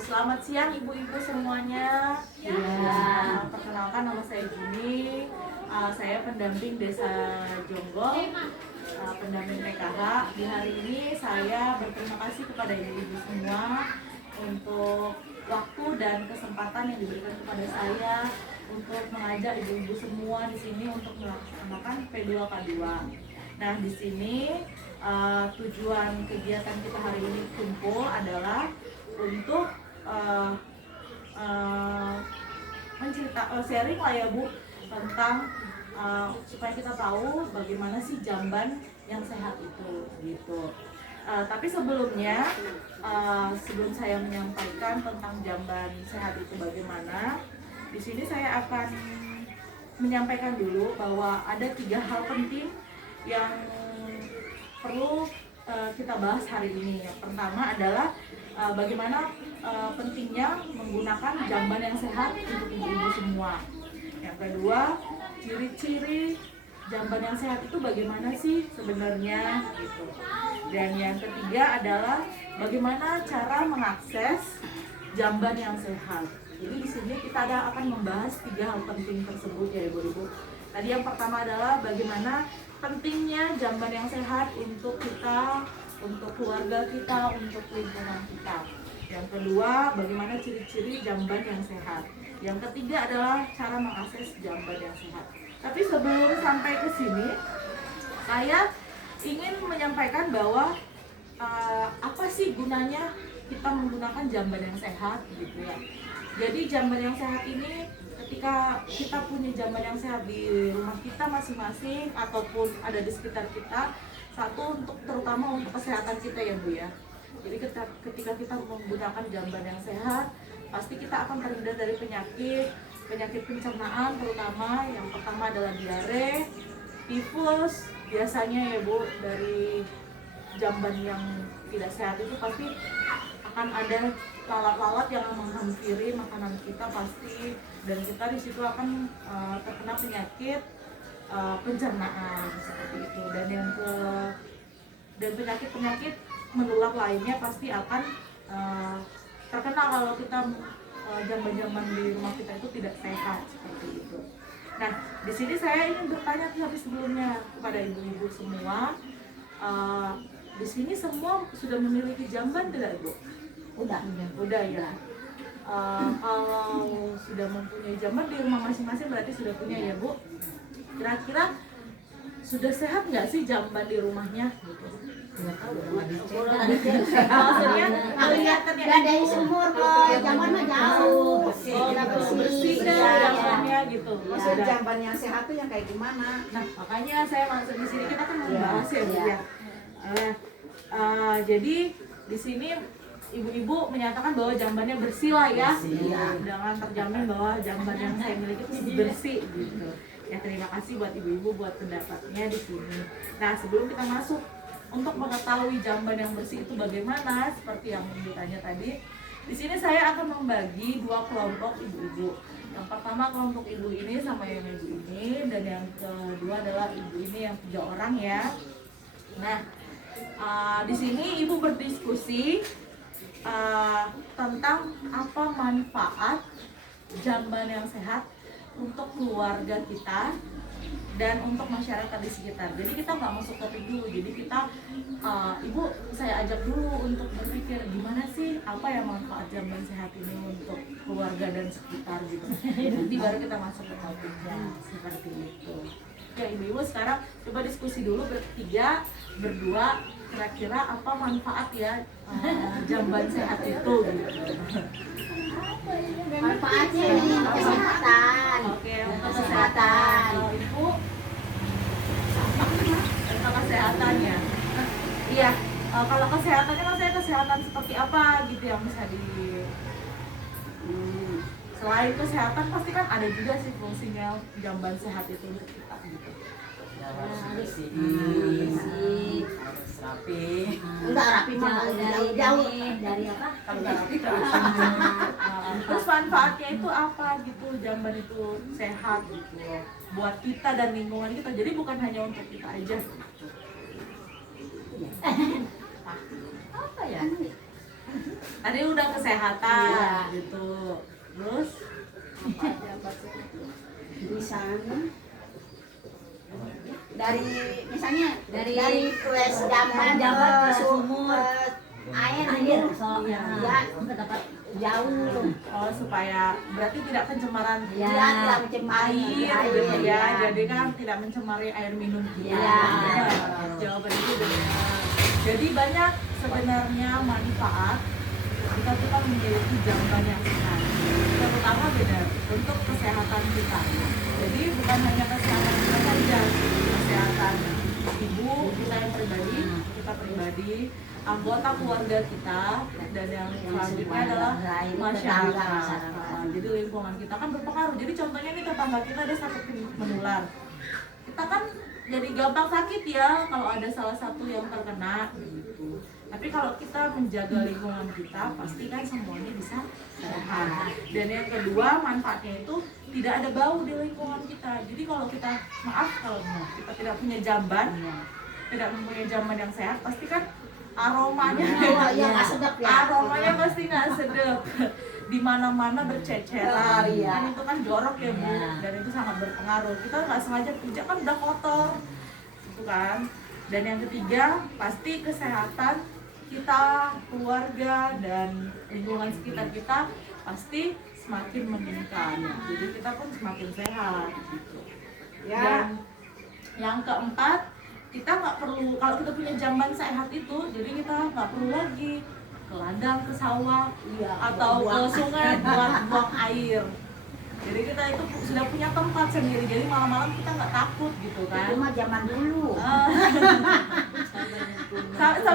Selamat siang ibu-ibu semuanya. Perkenalkan nama saya Juni. Saya pendamping Desa Jonggol, pendamping PKH. Di hari ini saya berterima kasih kepada ibu-ibu semua untuk waktu dan kesempatan yang diberikan kepada saya untuk mengajak ibu-ibu semua di sini untuk melaksanakan P2K2. Nah, di sini tujuan kegiatan kita hari ini kumpul adalah untuk sharing lah ya Bu tentang supaya kita tahu bagaimana sih jamban yang sehat itu gitu. Tapi sebelumnya sebelum saya menyampaikan tentang jamban sehat itu bagaimana, di sini saya akan menyampaikan dulu bahwa ada 3 hal penting yang perlu kita bahas hari ini. Yang pertama adalah bagaimana pentingnya menggunakan jamban yang sehat untuk ibu-ibu semua. Yang kedua, ciri-ciri jamban yang sehat itu bagaimana sih sebenarnya gitu. Dan yang ketiga adalah bagaimana cara mengakses jamban yang sehat. Jadi di sini kita akan membahas 3 hal penting tersebut ya ibu-ibu. Tadi yang pertama adalah bagaimana pentingnya jamban yang sehat untuk kita, untuk keluarga kita, untuk lingkungan kita. Yang kedua, bagaimana ciri-ciri jamban yang sehat. Yang ketiga adalah cara mengakses jamban yang sehat. Tapi sebelum sampai ke sini, saya ingin menyampaikan bahwa apa sih gunanya kita menggunakan jamban yang sehat gitu ya. Jadi jamban yang sehat ini ketika kita punya jamban yang sehat di rumah kita masing-masing ataupun ada di sekitar kita, satu untuk terutama untuk kesehatan kita ya Bu ya. Jadi ketika kita menggunakan jamban yang sehat, pasti kita akan terhindar dari penyakit pencernaan, terutama yang pertama adalah diare, tifus. Biasanya ya Bu, dari jamban yang tidak sehat itu pasti akan ada lalat-lalat yang menghampiri makanan kita pasti, dan kita di situ akan terkena penyakit pencernaan seperti itu. Dan penyakit menular lainnya pasti akan terkena kalau kita jamban-jamban di rumah kita itu tidak sehat seperti itu. Nah, di sini saya ingin bertanya tadi sebelumnya kepada ibu-ibu semua, di sini semua sudah memiliki jamban tidak Ibu? Udah ya. Kalau sudah mempunyai jamban di rumah masing-masing berarti sudah punya ya Bu. Kira-kira sudah sehat nggak sih jamban di rumahnya? Nggak tahu, Maksudnya kelihatannya ada sumur kok, jamban mah jauh. Bersih jambannya gitu. Maksudnya jamban yang sehat tuh yang kayak gimana? Nah, makanya saya masuk di sini, kita kan membahas ya Bu ya. Jadi di sini ibu-ibu menyatakan bahwa jambannya bersih lah ya. Dengan terjamin bahwa jamban yang saya miliki itu bersih gitu. Ya, terima kasih buat ibu-ibu buat pendapatnya di sini. Nah, sebelum kita masuk untuk mengetahui jamban yang bersih itu bagaimana, seperti yang ditanya tadi, di sini saya akan membagi 2 kelompok ibu-ibu. Yang pertama kelompok ibu ini sama yang ibu ini, dan yang kedua adalah ibu ini yang 3 orang ya. Nah, di sini ibu berdiskusi tentang apa manfaat jamban yang sehat untuk keluarga kita dan untuk masyarakat di sekitar. Jadi kita nggak masuk topik dulu, jadi kita ibu saya ajak dulu untuk berpikir gimana sih apa yang manfaat jamban sehat ini untuk keluarga dan sekitar gitu. Nanti baru kita masuk ke topiknya seperti itu. Ya ibu-ibu sekarang coba diskusi dulu bertiga, berdua, kira-kira apa manfaat ya jamban sehat itu gitu. Manfaatnya ini untuk kesehatan. Oke, untuk kesehatan. Ibu untuk kesehatan ya. Iya, kalau kesehatannya maksudnya kesehatan seperti apa gitu yang bisa di selain kesehatan pasti kan ada juga sih fungsinya jamban sehat itu untuk kita gitu. Harus bersih, harus rapi. Enggak rapi mah jauh dari apa? Kalau nggak rapi Terus manfaatnya itu apa gitu, jamban itu sehat gitu loh buat kita dan lingkungan kita, jadi bukan hanya untuk kita aja gitu. apa ya? Tadi udah kesehatan Iya. gitu. Terus Di sana dari misalnya Dari kues jamban jamban ke ke sumur. air Air, itu soalnya ya untuk dapat jauh. supaya berarti tidak pencemaran Ya. Ya, tidak mencemari air gitu ya. Jadi kan tidak mencemari air minum kita. Ya. Jawaban itu benar. Jadi banyak sebenarnya manfaat jika kita memiliki jamban yang sehat. Terutama benar untuk kesehatan kita. Jadi bukan hanya kesehatan kita saja, kesehatan ibu kita yang pribadi, kita pribadi, anggota keluarga kita, dan yang selanjutnya adalah masyarakat. Jadi lingkungan kita kan berpengaruh. Jadi contohnya nih tetangga kita ada sakit menular. Kita kan jadi gampang sakit ya kalau ada salah satu yang terkena gitu. Tapi kalau kita menjaga lingkungan kita, pasti kan semuanya bisa sehat. Dan yang kedua, manfaatnya itu tidak ada bau di lingkungan kita. Jadi kalau kita, maaf kalau kita tidak punya jamban, tidak mempunyai jamban yang sehat, pasti kan aromanya, Ya, nggak sedap ya. aromanya pasti nggak sedap. Di mana-mana berceceran, Oh, iya. kan itu kan jorok ya Bu, Iya. dan itu sangat berpengaruh. Kita nggak sengaja pijak kan udah kotor, gitu kan. Dan yang ketiga pasti kesehatan kita, keluarga dan lingkungan sekitar kita pasti semakin meningkat. Jadi kita pun semakin sehat, gitu. Ya. Dan yang keempat, kita nggak perlu, kalau kita punya jamban sehat itu, jadi kita nggak perlu lagi ke ladang, ke sawah, Iya, atau ke buang. sungai buat buang air. Jadi kita itu sudah punya tempat sendiri, jadi malam-malam kita nggak takut gitu kan. Itu mah zaman dulu.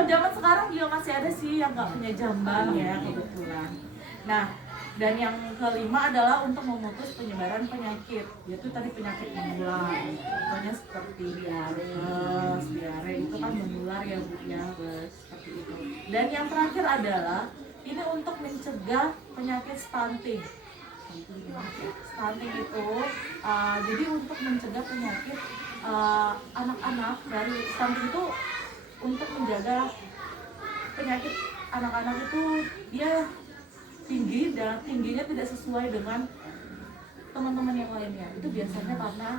Zaman sekarang juga masih ada sih yang nggak punya jamban ya kebetulan. Nah, dan yang kelima adalah untuk memutus penyebaran penyakit, yaitu tadi penyakit menular. Contohnya seperti diare itu kan menular ya Bu ya, seperti itu. Dan yang terakhir adalah ini untuk mencegah penyakit stunting. Stunting itu jadi untuk mencegah penyakit anak-anak dari stunting itu untuk menjaga penyakit anak-anak itu dia tinggi dan tingginya tidak sesuai dengan teman-teman yang lainnya. Itu biasanya karena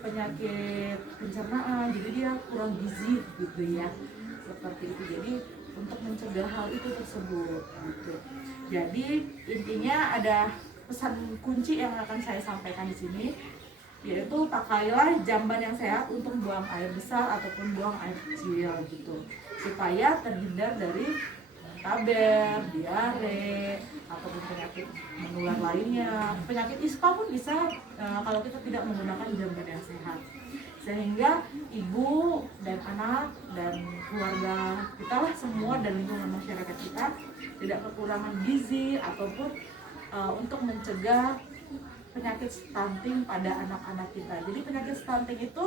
penyakit pencernaan, jadi dia kurang gizi gitu ya, seperti itu. Jadi untuk mencegah hal itu tersebut gitu. Jadi intinya ada pesan kunci yang akan saya sampaikan di sini, yaitu pakailah jamban yang sehat untuk buang air besar ataupun buang air kecil gitu, supaya terhindar dari taber, diare, ataupun penyakit menular lainnya. Penyakit ispa pun bisa kalau kita tidak menggunakan jamban yang sehat. Sehingga ibu dan anak dan keluarga kita lah semua dan lingkungan masyarakat kita tidak kekurangan gizi ataupun untuk mencegah penyakit stunting pada anak-anak kita. Jadi penyakit stunting itu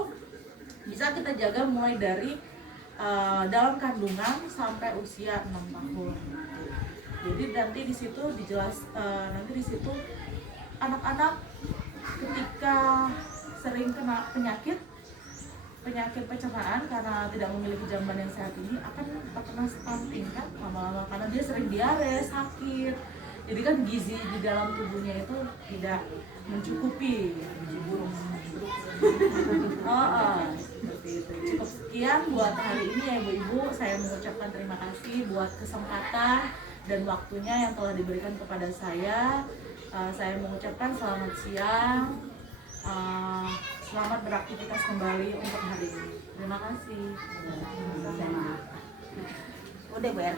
bisa kita jaga mulai dari dalam kandungan sampai usia 6 tahun. Jadi nanti di situ nanti di situ anak-anak ketika sering kena penyakit pencernaan karena tidak memiliki jamban yang sehat ini akan terkena stunting kan lama-lama, karena dia sering diare, sakit. Jadi kan gizi di dalam tubuhnya itu tidak mencukupi. Seperti itu. Cukup sekian buat hari ini ya Ibu-ibu. Saya mengucapkan terima kasih buat kesempatan dan waktunya yang telah diberikan kepada saya. Saya mengucapkan selamat siang. Selamat beraktivitas kembali untuk hari ini. Terima kasih. Udah Bu RT.